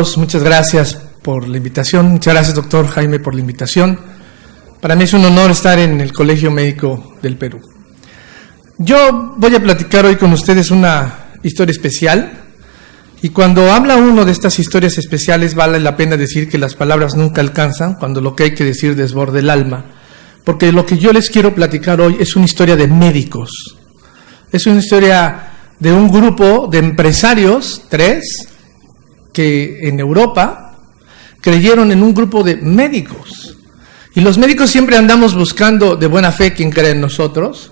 todos, muchas gracias por la invitación. Muchas gracias, doctor Jaime, por la invitación. Para mí es un honor estar en el Colegio Médico del Perú. Yo voy a platicar hoy con ustedes una historia especial, y cuando habla uno de estas historias especiales vale la pena decir que las palabras nunca alcanzan cuando lo que hay que decir desborda el alma, porque lo que yo les quiero platicar hoy es una historia de médicos. Es una historia de un grupo de empresarios, 3, que en Europa creyeron en un grupo de médicos. Y los médicos siempre andamos buscando de buena fe quien cree en nosotros.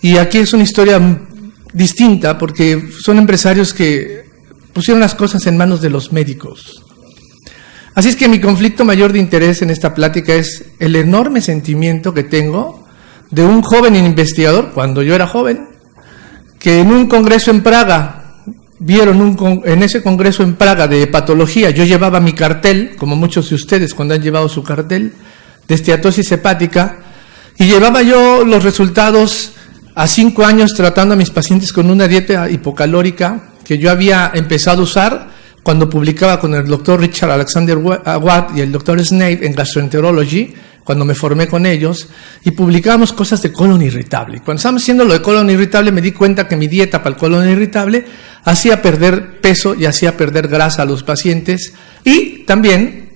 Y aquí es una historia distinta porque son empresarios que pusieron las cosas en manos de los médicos. Así es que mi conflicto mayor de interés en esta plática es el enorme sentimiento que tengo de un joven investigador, cuando yo era joven, que en un congreso en Praga, en ese congreso en Praga de hepatología, yo llevaba mi cartel, como muchos de ustedes cuando han llevado su cartel, de esteatosis hepática, y llevaba yo los resultados a 5 años tratando a mis pacientes con una dieta hipocalórica que yo había empezado a usar cuando publicaba con el doctor Richard Alexander Watt y el doctor Snape en Gastroenterology, cuando me formé con ellos, y publicábamos cosas de colon irritable. Cuando estábamos haciendo lo de colon irritable me di cuenta que mi dieta para el colon irritable hacía perder peso y hacía perder grasa a los pacientes, y también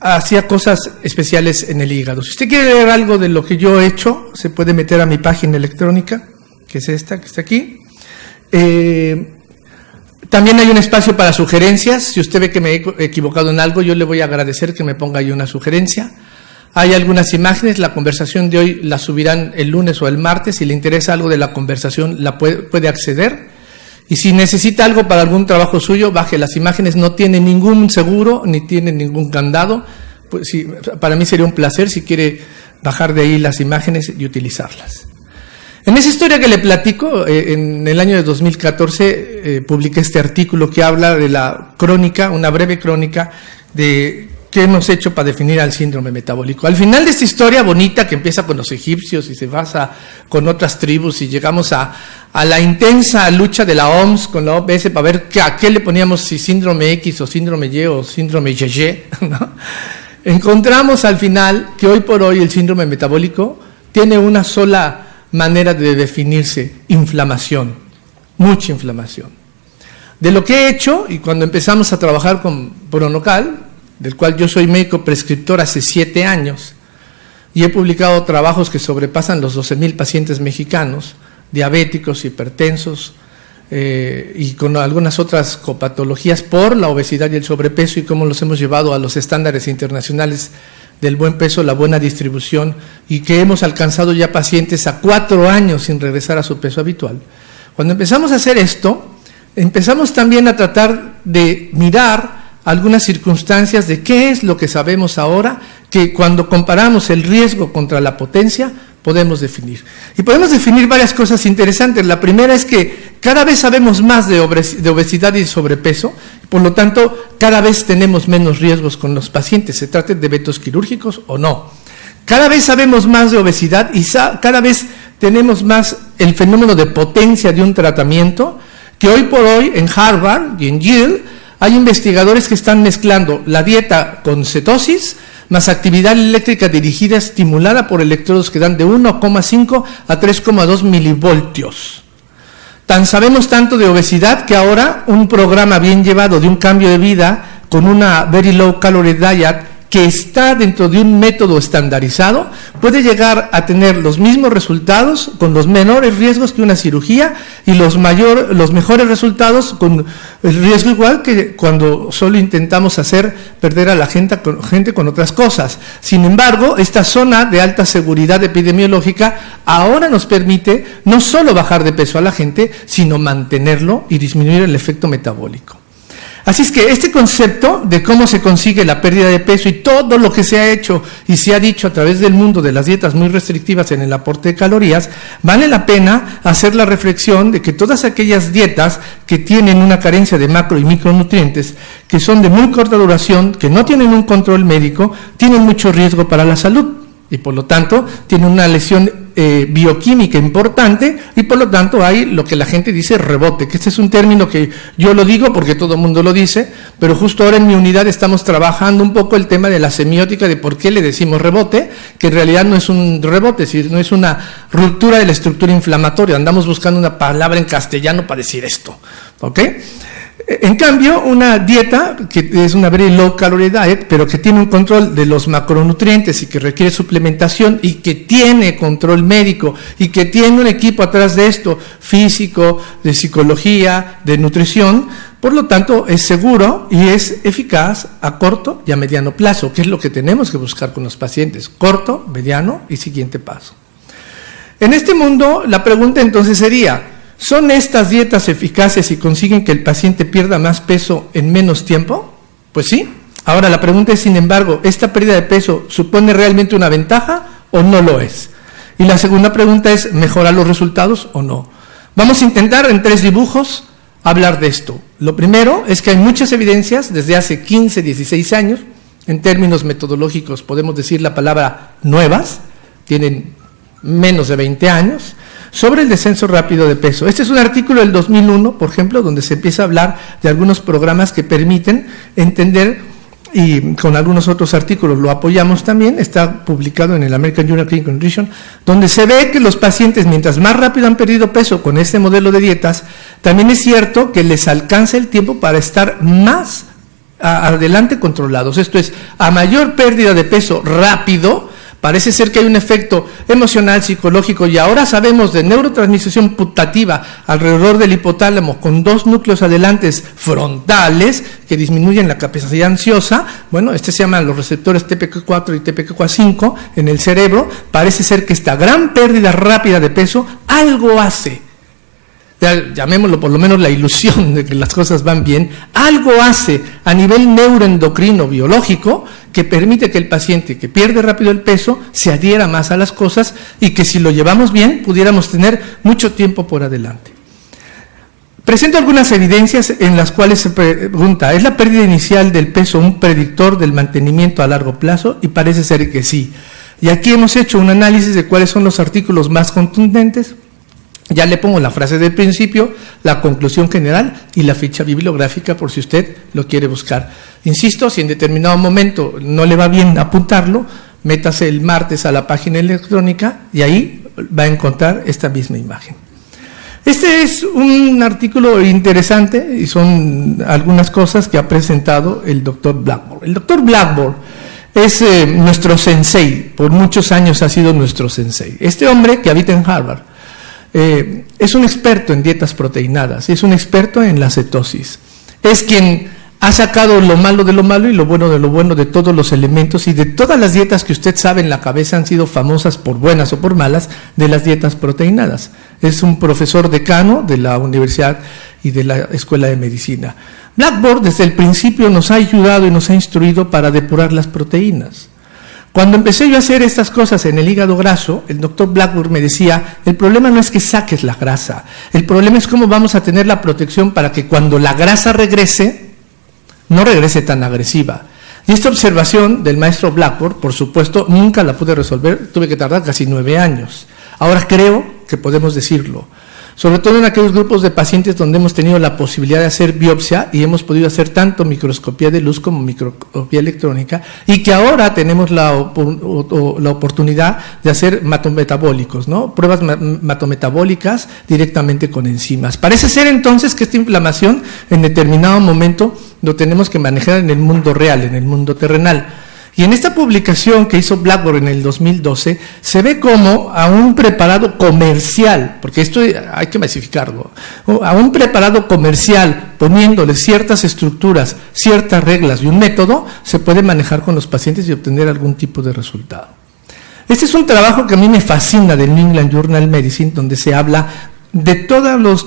hacía cosas especiales en el hígado. Si usted quiere leer algo de lo que yo he hecho, se puede meter a mi página electrónica, que es esta, que está aquí. También hay un espacio para sugerencias. Si usted ve que me he equivocado en algo, yo le voy a agradecer que me ponga ahí una sugerencia. Hay algunas imágenes, la conversación de hoy la subirán el lunes o el martes. Si le interesa algo de la conversación, la puede acceder. Y si necesita algo para algún trabajo suyo, baje las imágenes. No tiene ningún seguro, ni tiene ningún candado. Pues sí, para mí sería un placer si quiere bajar de ahí las imágenes y utilizarlas. En esa historia que le platico, en el año de 2014 publiqué este artículo que habla de la crónica, una breve crónica de qué hemos hecho para definir al síndrome metabólico. Al final de esta historia bonita que empieza con los egipcios y se basa con otras tribus y llegamos a la intensa lucha de la OMS con la OMS para ver a qué le poníamos, si síndrome X o síndrome Y o síndrome YY, ¿no? Encontramos al final que hoy por hoy el síndrome metabólico tiene una sola manera de definirse: inflamación, mucha inflamación. De lo que he hecho, y cuando empezamos a trabajar con Pronocal, del cual yo soy médico prescriptor hace 7 años, y he publicado trabajos que sobrepasan los 12,000 pacientes mexicanos, diabéticos, hipertensos, y con algunas otras copatologías por la obesidad y el sobrepeso, y cómo los hemos llevado a los estándares internacionales del buen peso, la buena distribución, y que hemos alcanzado ya pacientes a 4 años sin regresar a su peso habitual. Cuando empezamos a hacer esto, empezamos también a tratar de mirar algunas circunstancias de qué es lo que sabemos ahora, que cuando comparamos el riesgo contra la potencia, podemos definir. Y podemos definir varias cosas interesantes. La primera es que cada vez sabemos más de obesidad y sobrepeso, por lo tanto, cada vez tenemos menos riesgos con los pacientes, se traten de eventos quirúrgicos o no. Cada vez sabemos más de obesidad y cada vez tenemos más el fenómeno de potencia de un tratamiento, que hoy por hoy en Harvard y en Yale hay investigadores que están mezclando la dieta con cetosis más actividad eléctrica dirigida estimulada por electrodos que dan de 1,5 a 3,2 milivoltios. Tan sabemos tanto de obesidad que ahora un programa bien llevado de un cambio de vida con una very low calorie diet que está dentro de un método estandarizado puede llegar a tener los mismos resultados con los menores riesgos que una cirugía y los mejores resultados con el riesgo igual que cuando solo intentamos perder a la gente con otras cosas. Sin embargo, esta zona de alta seguridad epidemiológica ahora nos permite no solo bajar de peso a la gente, sino mantenerlo y disminuir el efecto metabólico. Así es que este concepto de cómo se consigue la pérdida de peso y todo lo que se ha hecho y se ha dicho a través del mundo de las dietas muy restrictivas en el aporte de calorías, vale la pena hacer la reflexión de que todas aquellas dietas que tienen una carencia de macro y micronutrientes, que son de muy corta duración, que no tienen un control médico, tienen mucho riesgo para la salud. y por lo tanto tiene una lesión bioquímica importante y por lo tanto hay lo que la gente dice rebote, que este es un término que yo lo digo porque todo el mundo lo dice, pero justo ahora en mi unidad estamos trabajando un poco el tema de la semiótica de por qué le decimos rebote, que en realidad no es un rebote, es decir, no es una ruptura de la estructura inflamatoria, andamos buscando una palabra en castellano para decir esto, ¿ok? En cambio, una dieta que es una very low calorie diet, pero que tiene un control de los macronutrientes y que requiere suplementación y que tiene control médico y que tiene un equipo atrás de esto, físico, de psicología, de nutrición, por lo tanto es seguro y es eficaz a corto y a mediano plazo, que es lo que tenemos que buscar con los pacientes, corto, mediano y siguiente paso. En este mundo, la pregunta entonces sería, ¿son estas dietas eficaces y consiguen que el paciente pierda más peso en menos tiempo? Pues sí. Ahora la pregunta es, sin embargo, ¿esta pérdida de peso supone realmente una ventaja o no lo es? Y la segunda pregunta es, ¿mejora los resultados o no? Vamos a intentar en 3 dibujos hablar de esto. Lo primero es que hay muchas evidencias desde hace 15, 16 años, en términos metodológicos podemos decir la palabra nuevas, tienen menos de 20 años, sobre el descenso rápido de peso. Este es un artículo del 2001, por ejemplo, donde se empieza a hablar de algunos programas que permiten entender, y con algunos otros artículos lo apoyamos también, está publicado en el American Journal of Clinical Nutrition, donde se ve que los pacientes, mientras más rápido han perdido peso con este modelo de dietas, también es cierto que les alcanza el tiempo para estar más adelante controlados. Esto es, a mayor pérdida de peso rápido, parece ser que hay un efecto emocional, psicológico, y ahora sabemos de neurotransmisión putativa alrededor del hipotálamo con 2 núcleos adelantes frontales que disminuyen la capacidad ansiosa. Bueno, se llaman los receptores TPK4 y TPK5 en el cerebro. Parece ser que esta gran pérdida rápida de peso algo hace. Llamémoslo por lo menos la ilusión de que las cosas van bien, algo hace a nivel neuroendocrino biológico que permite que el paciente que pierde rápido el peso se adhiera más a las cosas y que si lo llevamos bien pudiéramos tener mucho tiempo por adelante. Presento algunas evidencias en las cuales se pregunta, ¿es la pérdida inicial del peso un predictor del mantenimiento a largo plazo? Y parece ser que sí. Y aquí hemos hecho un análisis de cuáles son los artículos más contundentes. Ya le pongo la frase del principio, la conclusión general y la ficha bibliográfica por si usted lo quiere buscar. Insisto, si en determinado momento no le va bien apuntarlo, métase el martes a la página electrónica y ahí va a encontrar esta misma imagen. Este es un artículo interesante y son algunas cosas que ha presentado el doctor Blackmore. El doctor Blackmore es nuestro sensei, por muchos años ha sido nuestro sensei. Este hombre que habita en Harvard, es un experto en dietas proteinadas, es un experto en la cetosis, es quien ha sacado lo malo de lo malo y lo bueno de todos los elementos y de todas las dietas que usted sabe en la cabeza han sido famosas por buenas o por malas de las dietas proteinadas. Es un profesor decano de la universidad y de la Escuela de Medicina. Blackmore desde el principio nos ha ayudado y nos ha instruido para depurar las proteínas. Cuando empecé yo a hacer estas cosas en el hígado graso, el doctor Blackmore me decía, el problema no es que saques la grasa, el problema es cómo vamos a tener la protección para que cuando la grasa regrese, no regrese tan agresiva. Y esta observación del maestro Blackmore, por supuesto, nunca la pude resolver, tuve que tardar casi 9 años. Ahora creo que podemos decirlo. Sobre todo en aquellos grupos de pacientes donde hemos tenido la posibilidad de hacer biopsia y hemos podido hacer tanto microscopía de luz como microscopía electrónica y que ahora tenemos la oportunidad de hacer hematometabólicos, ¿no? Pruebas hematometabólicas directamente con enzimas. Parece ser entonces que esta inflamación en determinado momento lo tenemos que manejar en el mundo real, en el mundo terrenal. Y en esta publicación que hizo Blackmore en el 2012, se ve como a un preparado comercial, porque esto hay que masificarlo, a un preparado comercial poniéndole ciertas estructuras, ciertas reglas y un método, se puede manejar con los pacientes y obtener algún tipo de resultado. Este es un trabajo que a mí me fascina del New England Journal of Medicine, donde se habla de todas las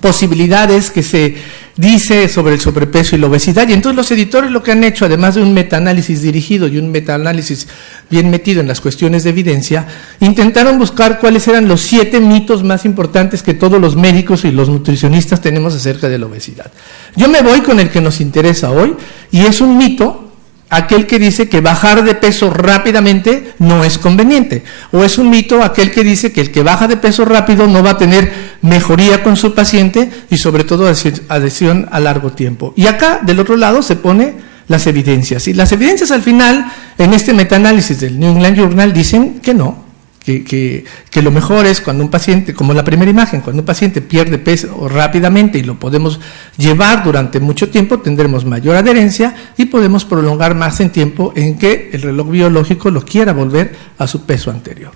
posibilidades que se dice sobre el sobrepeso y la obesidad, y entonces los editores lo que han hecho, además de un metaanálisis dirigido y un metaanálisis bien metido en las cuestiones de evidencia, intentaron buscar cuáles eran los 7 mitos más importantes que todos los médicos y los nutricionistas tenemos acerca de la obesidad. Yo me voy con el que nos interesa hoy, y es un mito aquel que dice que bajar de peso rápidamente no es conveniente, o es un mito aquel que dice que el que baja de peso rápido no va a tener mejoría con su paciente y sobre todo adhesión a largo tiempo. Y acá del otro lado se pone las evidencias, y las evidencias al final en este metaanálisis del New England Journal dicen que no, que lo mejor es cuando un paciente, como la primera imagen, cuando un paciente pierde peso rápidamente y lo podemos llevar durante mucho tiempo, tendremos mayor adherencia y podemos prolongar más en tiempo en que el reloj biológico lo quiera volver a su peso anterior.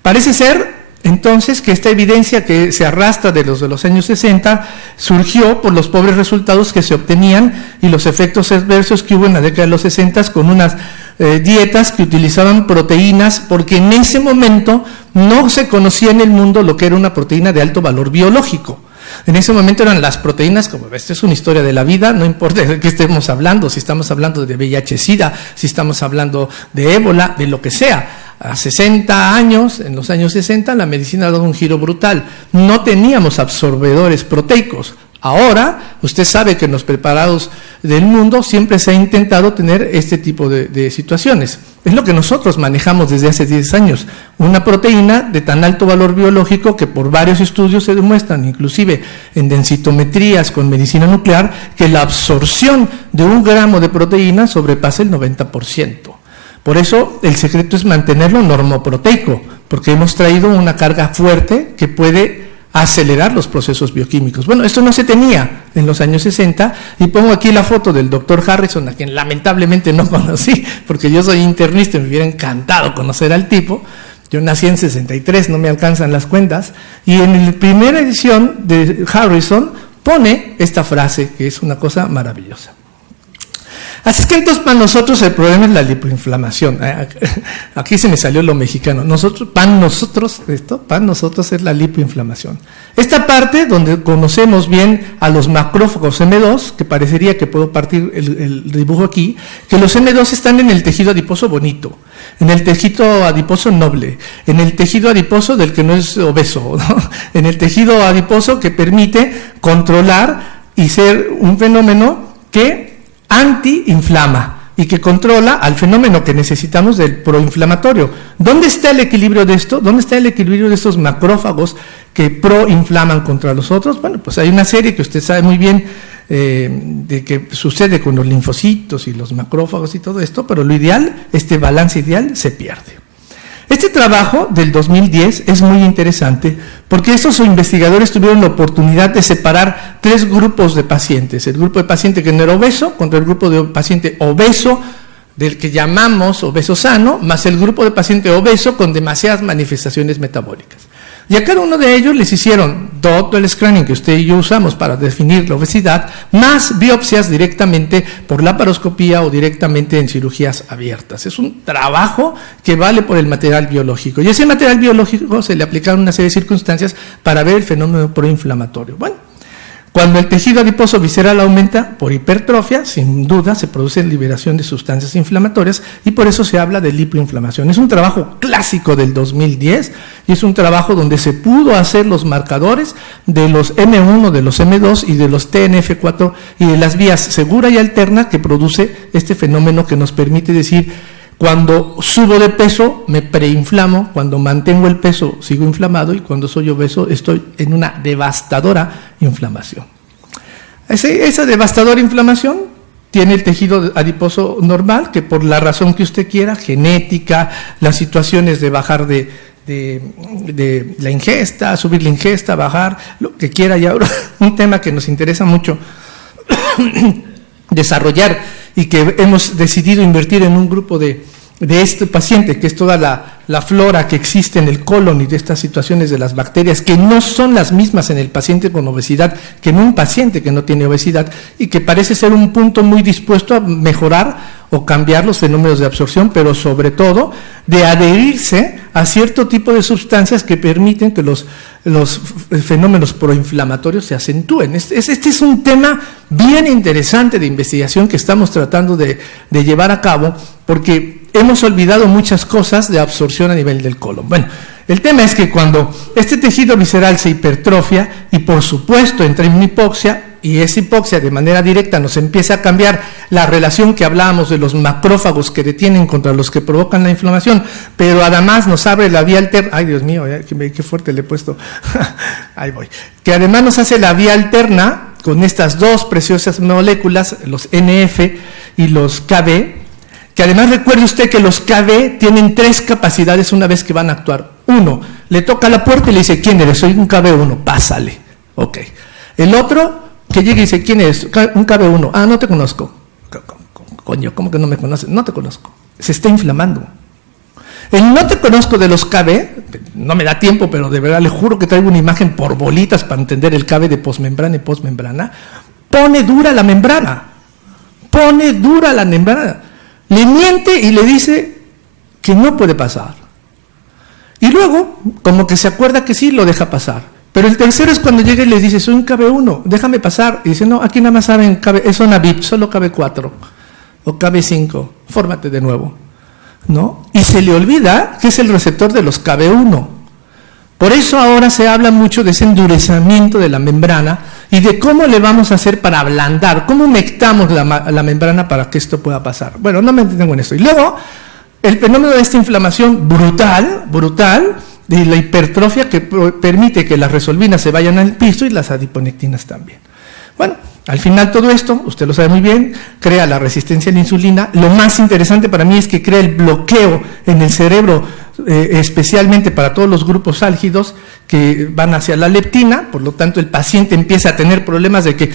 Parece ser entonces que esta evidencia que se arrastra de los años 60 surgió por los pobres resultados que se obtenían y los efectos adversos que hubo en la década de los 60 con unas dietas que utilizaban proteínas, porque en ese momento no se conocía en el mundo lo que era una proteína de alto valor biológico. En ese momento eran las proteínas, como esta es una historia de la vida, no importa de qué estemos hablando, si estamos hablando de VIH-Sida, si estamos hablando de ébola, de lo que sea. A 60 años, en los años 60, la medicina ha dado un giro brutal. No teníamos absorbedores proteicos. Ahora, usted sabe que en los preparados del mundo siempre se ha intentado tener este tipo de situaciones. Es lo que nosotros manejamos desde hace 10 años. Una proteína de tan alto valor biológico que por varios estudios se demuestran, inclusive en densitometrías con medicina nuclear, que la absorción de 1 gramo de proteína sobrepasa el 90%. Por eso el secreto es mantenerlo normoproteico, porque hemos traído una carga fuerte que puede acelerar los procesos bioquímicos. Bueno, esto no se tenía en los años 60, y pongo aquí la foto del doctor Harrison, a quien lamentablemente no conocí, porque yo soy internista y me hubiera encantado conocer al tipo. Yo nací en 63, no me alcanzan las cuentas, y en la primera edición de Harrison pone esta frase, que es una cosa maravillosa. Así es que entonces para nosotros el problema es la lipoinflamación. Aquí se me salió lo mexicano. Para nosotros es la lipoinflamación. Esta parte donde conocemos bien a los macrófagos M2, que parecería que puedo partir el dibujo aquí, que los M2 están en el tejido adiposo bonito, en el tejido adiposo noble, en el tejido adiposo del que no es obeso, ¿no? En el tejido adiposo que permite controlar y ser un fenómeno que antiinflama y que controla al fenómeno que necesitamos del proinflamatorio. ¿Dónde está el equilibrio de esto? ¿Dónde está el equilibrio de estos macrófagos que proinflaman contra los otros? Bueno, pues hay una serie que usted sabe muy bien de que sucede con los linfocitos y los macrófagos y todo esto, pero lo ideal, este balance ideal, se pierde. Este trabajo del 2010 es muy interesante porque estos investigadores tuvieron la oportunidad de separar 3 grupos de pacientes: el grupo de paciente que no era obeso contra el grupo de paciente obeso, del que llamamos obeso sano, más el grupo de paciente obeso con demasiadas manifestaciones metabólicas. Y a cada uno de ellos les hicieron todo el screening que usted y yo usamos para definir la obesidad, más biopsias directamente por laparoscopía o directamente en cirugías abiertas. Es un trabajo que vale por el material biológico. Y ese material biológico se le aplicaron una serie de circunstancias para ver el fenómeno proinflamatorio. Bueno, cuando el tejido adiposo visceral aumenta por hipertrofia, sin duda se produce liberación de sustancias inflamatorias y por eso se habla de lipoinflamación. Es un trabajo clásico del 2010 y es un trabajo donde se pudo hacer los marcadores de los M1, de los M2 y de los TNF4 y de las vías segura y alterna que produce este fenómeno que nos permite decir: cuando subo de peso me preinflamo, cuando mantengo el peso sigo inflamado y cuando soy obeso estoy en una devastadora inflamación. Esa devastadora inflamación tiene el tejido adiposo normal, que por la razón que usted quiera, genética, las situaciones de bajar de la ingesta, subir la ingesta, bajar, lo que quiera. Y ahora un tema que nos interesa mucho desarrollar y que hemos decidido invertir en un grupo de este paciente, que es toda la flora que existe en el colon y de estas situaciones de las bacterias, que no son las mismas en el paciente con obesidad que en un paciente que no tiene obesidad, y que parece ser un punto muy dispuesto a mejorar o cambiar los fenómenos de absorción, pero sobre todo de adherirse a cierto tipo de sustancias que permiten que los fenómenos proinflamatorios se acentúen. Este es un tema bien interesante de investigación que estamos tratando de llevar a cabo, porque hemos olvidado muchas cosas de absorción a nivel del colon. Bueno, el tema es que cuando este tejido visceral se hipertrofia y por supuesto entra en hipoxia, y esa hipoxia de manera directa nos empieza a cambiar la relación que hablábamos de los macrófagos que detienen contra los que provocan la inflamación, pero además nos abre la vía alterna, ay Dios mío, qué fuerte le he puesto, ahí voy, que además nos hace la vía alterna con estas dos preciosas moléculas, los NF y los KB, que además recuerde usted que los KB tienen 3 capacidades una vez que van a actuar. 1, le toca la puerta y le dice, ¿quién eres? Soy un KB1, pásale. Ok. El otro, que llega y dice, ¿quién eres? Un KB1. Ah, no te conozco. Coño, ¿cómo que no me conoces? No te conozco. Se está inflamando. El no te conozco de los KB, no me da tiempo, pero de verdad le juro que traigo una imagen por bolitas para entender el KB de posmembrana y postmembrana. Pone dura la membrana. Pone dura la membrana. Le miente y le dice que no puede pasar. Y luego, como que se acuerda que sí, lo deja pasar. Pero el tercero es cuando llega y le dice, soy un KB1, déjame pasar. Y dice, no, aquí nada más saben, es una VIP, solo KB4 o KB5, fórmate de nuevo. ¿No? Y se le olvida que es el receptor de los KB1. Por eso ahora se habla mucho de ese endurecimiento de la membrana y de cómo le vamos a hacer para ablandar, cómo humectamos la membrana para que esto pueda pasar. Bueno, no me detengo en esto. Y luego, el fenómeno de esta inflamación brutal, de la hipertrofia que permite que las resolvinas se vayan al piso y las adiponectinas también. Bueno, al final todo esto, usted lo sabe muy bien, crea la resistencia a la insulina. Lo más interesante para mí es que crea el bloqueo en el cerebro, especialmente para todos los grupos álgidos que van hacia la leptina. Por lo tanto, el paciente empieza a tener problemas de que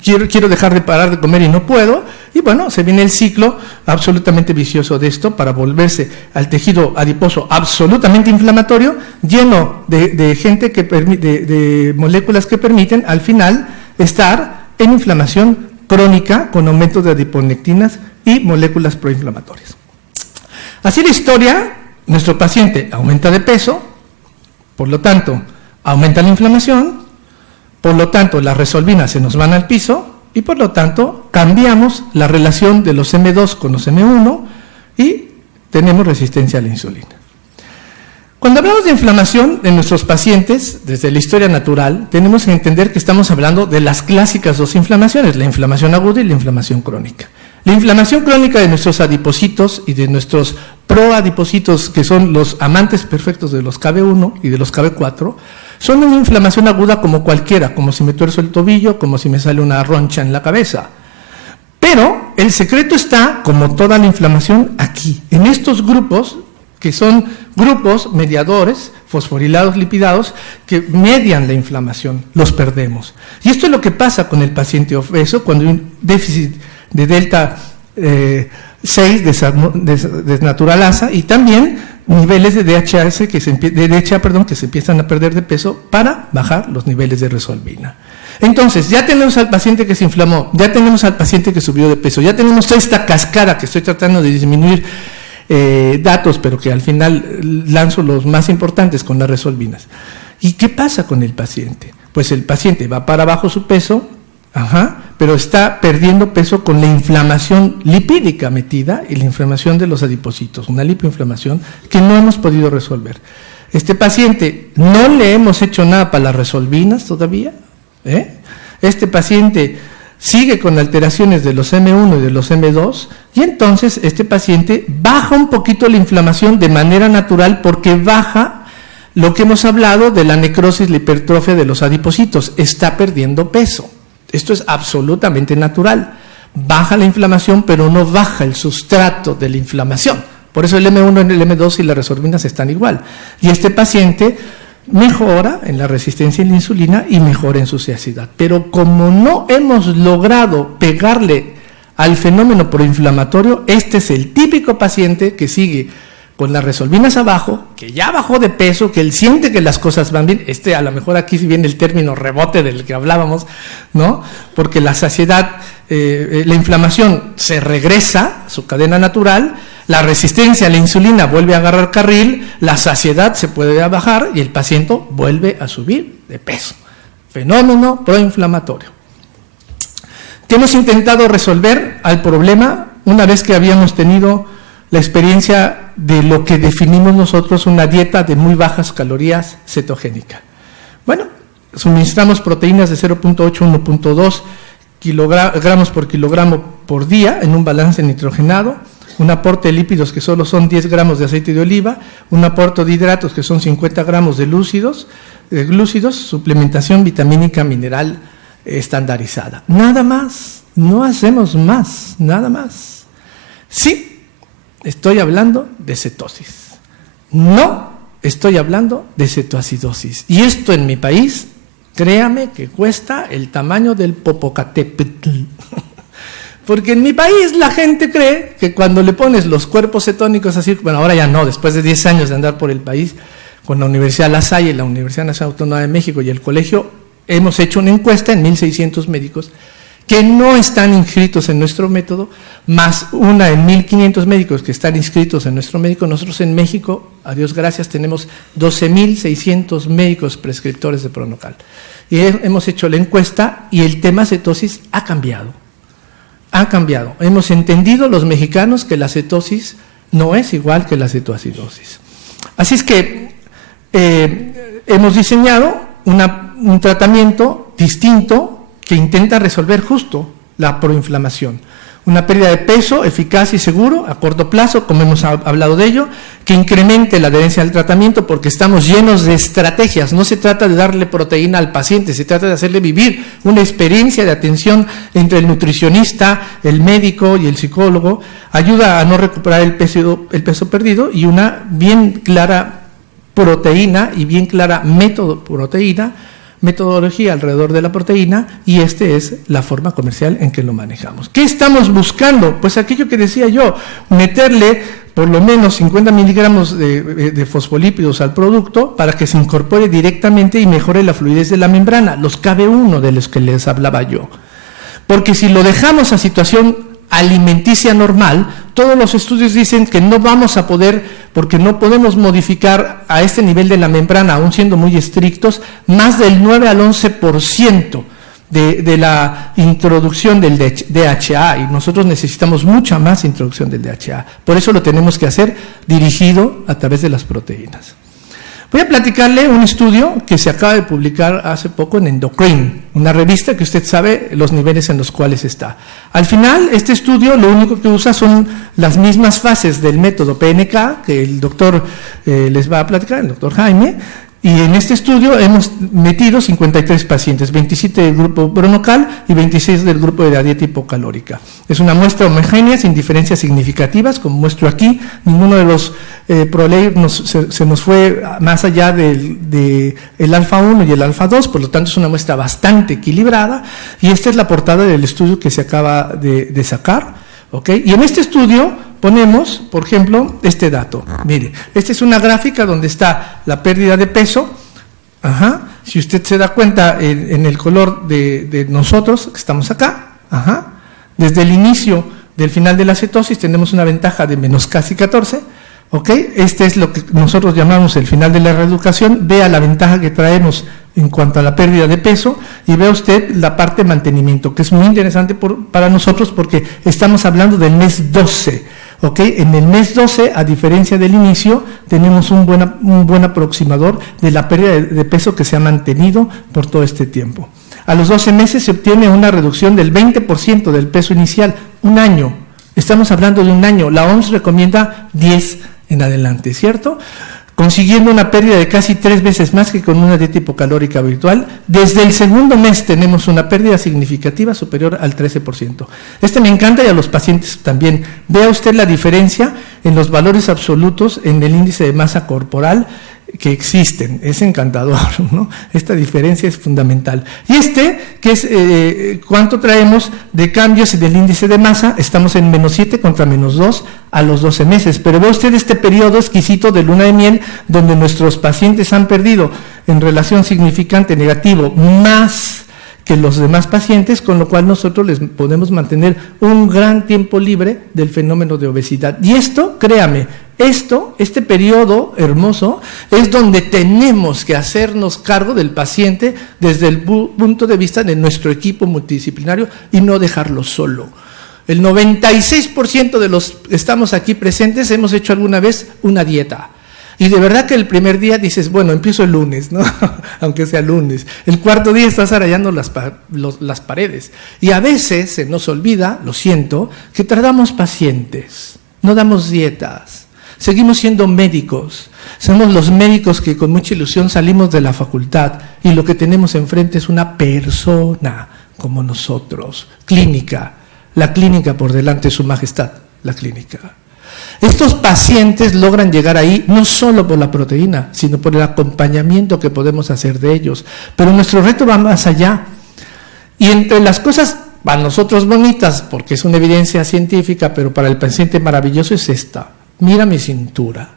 quiero dejar de parar de comer y no puedo. Y bueno, se viene el ciclo absolutamente vicioso de esto para volverse al tejido adiposo absolutamente inflamatorio, lleno de gente de moléculas que permiten al final estar en inflamación crónica con aumento de adiponectinas y moléculas proinflamatorias. Así la historia, nuestro paciente aumenta de peso, por lo tanto aumenta la inflamación, por lo tanto las resolvinas se nos van al piso y por lo tanto cambiamos la relación de los M2 con los M1 y tenemos resistencia a la insulina. Cuando hablamos de inflamación en nuestros pacientes, desde la historia natural, tenemos que entender que estamos hablando de las clásicas dos inflamaciones, la inflamación aguda y la inflamación crónica. La inflamación crónica de nuestros adipocitos y de nuestros proadipocitos, que son los amantes perfectos de los KB1 y de los KB4, son una inflamación aguda como cualquiera, como si me tuerzo el tobillo, como si me sale una roncha en la cabeza. Pero el secreto está, como toda la inflamación, aquí, en estos grupos, que son grupos mediadores, fosforilados lipidados, que median la inflamación, los perdemos. Y esto es lo que pasa con el paciente obeso cuando hay un déficit de delta 6 desnaturalasa y también niveles de DHA que se empiezan a perder de peso para bajar los niveles de resolvina. Entonces, ya tenemos al paciente que se inflamó, ya tenemos al paciente que subió de peso, ya tenemos toda esta cascada que estoy tratando de disminuir datos, pero que al final lanzo los más importantes con las resolvinas. ¿Y qué pasa con el paciente? Pues el paciente va para abajo su peso, pero está perdiendo peso con la inflamación lipídica metida y la inflamación de los adipocitos, una lipoinflamación que no hemos podido resolver. Este paciente no le hemos hecho nada para las resolvinas todavía, Este paciente sigue con alteraciones de los M1 y de los M2 y entonces este paciente baja un poquito la inflamación de manera natural porque baja lo que hemos hablado de la necrosis, la hipertrofia de los adipocitos, está perdiendo peso. Esto es absolutamente natural. Baja la inflamación, pero no baja el sustrato de la inflamación. Por eso el M1 y el M2 y las resolvinas están igual. Y este paciente mejora en la resistencia a la insulina y mejora en su saciedad. Pero como no hemos logrado pegarle al fenómeno proinflamatorio, este es el típico paciente que sigue con las resolvinas abajo, que ya bajó de peso, que él siente que las cosas van bien. A lo mejor aquí sí viene el término rebote del que hablábamos, ¿no? Porque la saciedad, la inflamación se regresa a su cadena natural, la resistencia a la insulina vuelve a agarrar carril, la saciedad se puede bajar y el paciente vuelve a subir de peso. Fenómeno proinflamatorio. ¿Qué hemos intentado resolver al problema una vez que habíamos tenido la experiencia de lo que definimos nosotros una dieta de muy bajas calorías cetogénica? Bueno, suministramos proteínas de 0.8 a 1.2 gramos por kilogramo por día en un balance nitrogenado, un aporte de lípidos que solo son 10 gramos de aceite de oliva, un aporte de hidratos que son 50 gramos de glúcidos, suplementación vitamínica mineral estandarizada. Nada más, no hacemos más, nada más. Sí, estoy hablando de cetosis. No estoy hablando de cetoacidosis. Y esto en mi país, créame que cuesta el tamaño del Popocatépetl. Porque en mi país la gente cree que cuando le pones los cuerpos cetónicos así, bueno, ahora ya no, después de 10 años de andar por el país, con la Universidad La Salle, la Universidad Nacional Autónoma de México y el colegio, hemos hecho una encuesta en 1,600 médicos que no están inscritos en nuestro método, más una en 1,500 médicos que están inscritos en nuestro médico. Nosotros en México, a Dios gracias, tenemos 12,600 médicos prescriptores de Pronocal. Y hemos hecho la encuesta y el tema cetosis ha cambiado. Ha cambiado. Hemos entendido los mexicanos que la cetosis no es igual que la cetoacidosis. Así es que hemos diseñado un tratamiento distinto que intenta resolver justo la proinflamación. Una pérdida de peso eficaz y seguro a corto plazo, como hemos hablado de ello, que incremente la adherencia al tratamiento porque estamos llenos de estrategias. No se trata de darle proteína al paciente, se trata de hacerle vivir una experiencia de atención entre el nutricionista, el médico y el psicólogo. Ayuda a no recuperar el peso perdido y una bien clara proteína y bien clara metodología alrededor de la proteína, y esta es la forma comercial en que lo manejamos. ¿Qué estamos buscando? Pues aquello que decía yo, meterle por lo menos 50 miligramos de fosfolípidos al producto para que se incorpore directamente y mejore la fluidez de la membrana, los KB1 de los que les hablaba yo. Porque si lo dejamos a situación alimenticia normal, todos los estudios dicen que no vamos a poder, porque no podemos modificar a este nivel de la membrana, aún siendo muy estrictos, más del 9 al 11% de la introducción del DHA, y nosotros necesitamos mucha más introducción del DHA. Por eso lo tenemos que hacer dirigido a través de las proteínas. Voy a platicarle un estudio que se acaba de publicar hace poco en Endocrine, una revista que usted sabe los niveles en los cuales está. Al final, este estudio lo único que usa son las mismas fases del método PNK, que el doctor les va a platicar, el doctor Jaime, y en este estudio hemos metido 53 pacientes, 27 del grupo Pronocal y 26 del grupo de la dieta hipocalórica. Es una muestra homogénea, sin diferencias significativas, como muestro aquí. Ninguno de los proleios se nos fue más allá del alfa 1 y el alfa 2, por lo tanto es una muestra bastante equilibrada, y esta es la portada del estudio que se acaba de sacar. ¿Okay? Y en este estudio ponemos, por ejemplo, este dato. Mire, esta es una gráfica donde está la pérdida de peso. Ajá. Si usted se da cuenta en el color de nosotros, que estamos acá, ajá. Desde el inicio del final de la cetosis tenemos una ventaja de menos casi 14. ¿Okay? Este es lo que nosotros llamamos el final de la reeducación. Vea la ventaja que traemos en cuanto a la pérdida de peso y vea usted la parte de mantenimiento, que es muy interesante para nosotros porque estamos hablando del mes 12. ¿Okay? En el mes 12, a diferencia del inicio, tenemos un buen aproximador de la pérdida de peso que se ha mantenido por todo este tiempo. A los 12 meses se obtiene una reducción del 20% del peso inicial, un año. Estamos hablando de un año. La OMS recomienda 10 en adelante, ¿cierto? Consiguiendo una pérdida de casi 3 veces más que con una dieta hipocalórica habitual. Desde el segundo mes tenemos una pérdida significativa superior al 13%. Me encanta, y a los pacientes también. Vea usted la diferencia en los valores absolutos en el índice de masa corporal que existen. Es encantador, ¿no? Esta diferencia es fundamental. Y que es cuánto traemos de cambios del índice de masa, estamos en menos 7 contra menos 2 a los 12 meses. Pero ve usted este periodo exquisito de luna de miel, donde nuestros pacientes han perdido en relación significante negativo más que los demás pacientes, con lo cual nosotros les podemos mantener un gran tiempo libre del fenómeno de obesidad. Y esto, créame, este periodo hermoso es donde tenemos que hacernos cargo del paciente desde el punto de vista de nuestro equipo multidisciplinario y no dejarlo solo. El 96% de los que estamos aquí presentes hemos hecho alguna vez una dieta. Y de verdad que el primer día dices, bueno, empiezo el lunes, ¿no? Aunque sea lunes. El cuarto día estás arañando las paredes. Y a veces se nos olvida, lo siento, que tratamos pacientes, no damos dietas, seguimos siendo médicos. Somos los médicos que con mucha ilusión salimos de la facultad y lo que tenemos enfrente es una persona como nosotros, clínica, la clínica por delante de su majestad, la clínica. Estos pacientes logran llegar ahí no solo por la proteína, sino por el acompañamiento que podemos hacer de ellos. Pero nuestro reto va más allá. Y entre las cosas para nosotros bonitas, porque es una evidencia científica, pero para el paciente maravilloso es esta. Mira mi cintura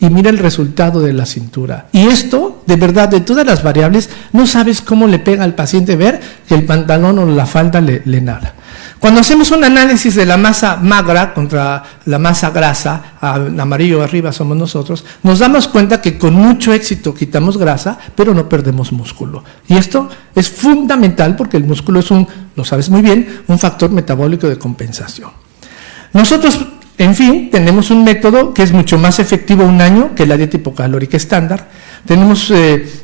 y mira el resultado de la cintura. Y esto, de verdad, de todas las variables, no sabes cómo le pega al paciente ver que el pantalón o la falda le nada. Cuando hacemos un análisis de la masa magra contra la masa grasa, amarillo arriba somos nosotros, nos damos cuenta que con mucho éxito quitamos grasa, pero no perdemos músculo. Y esto es fundamental porque el músculo es lo sabes muy bien, un factor metabólico de compensación. Nosotros, en fin, tenemos un método que es mucho más efectivo un año que la dieta hipocalórica estándar. Tenemos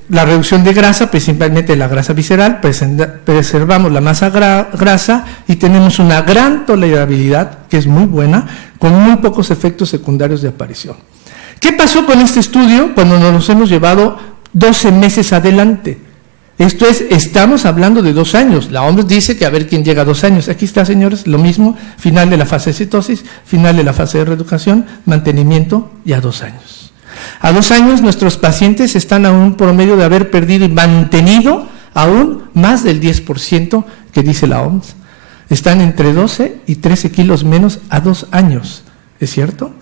la reducción de grasa, principalmente la grasa visceral, preservamos la masa grasa y tenemos una gran tolerabilidad, que es muy buena, con muy pocos efectos secundarios de aparición. ¿Qué pasó con este estudio cuando nos los hemos llevado 12 meses adelante? Esto es, estamos hablando de 2 años. La OMS dice que a ver quién llega a 2 años. Aquí está, señores, lo mismo, final de la fase de citosis, final de la fase de reeducación, mantenimiento y a 2 años. A 2 años nuestros pacientes están a un promedio de haber perdido y mantenido aún más del 10% que dice la OMS. Están entre 12 y 13 kilos menos a 2 años, ¿es cierto?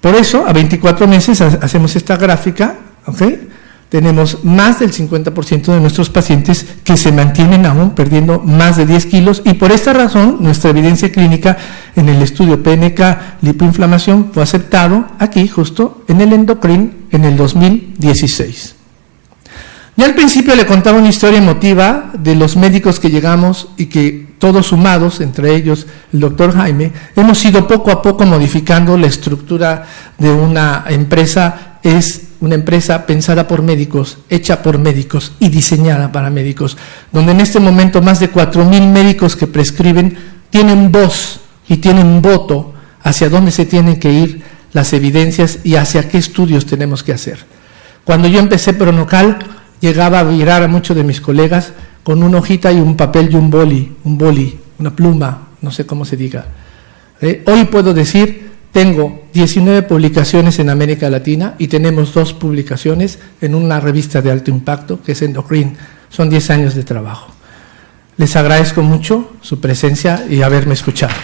Por eso, a 24 meses hacemos esta gráfica, ¿ok? Tenemos más del 50% de nuestros pacientes que se mantienen aún perdiendo más de 10 kilos y por esta razón nuestra evidencia clínica en el estudio PNK lipoinflamación fue aceptado aquí justo en el Endocrine en el 2016. Ya al principio le contaba una historia emotiva de los médicos que llegamos y que todos sumados, entre ellos el doctor Jaime, hemos ido poco a poco modificando la estructura de una empresa. Es una empresa pensada por médicos, hecha por médicos y diseñada para médicos, donde en este momento más de 4,000 médicos que prescriben tienen voz y tienen voto hacia dónde se tienen que ir las evidencias y hacia qué estudios tenemos que hacer. Cuando yo empecé Pronocal, llegaba a mirar a muchos de mis colegas con una hojita y un papel y un boli, una pluma, no sé cómo se diga. Hoy puedo decir, tengo 19 publicaciones en América Latina y tenemos 2 publicaciones en una revista de alto impacto que es Endocrine. Son 10 años de trabajo. Les agradezco mucho su presencia y haberme escuchado.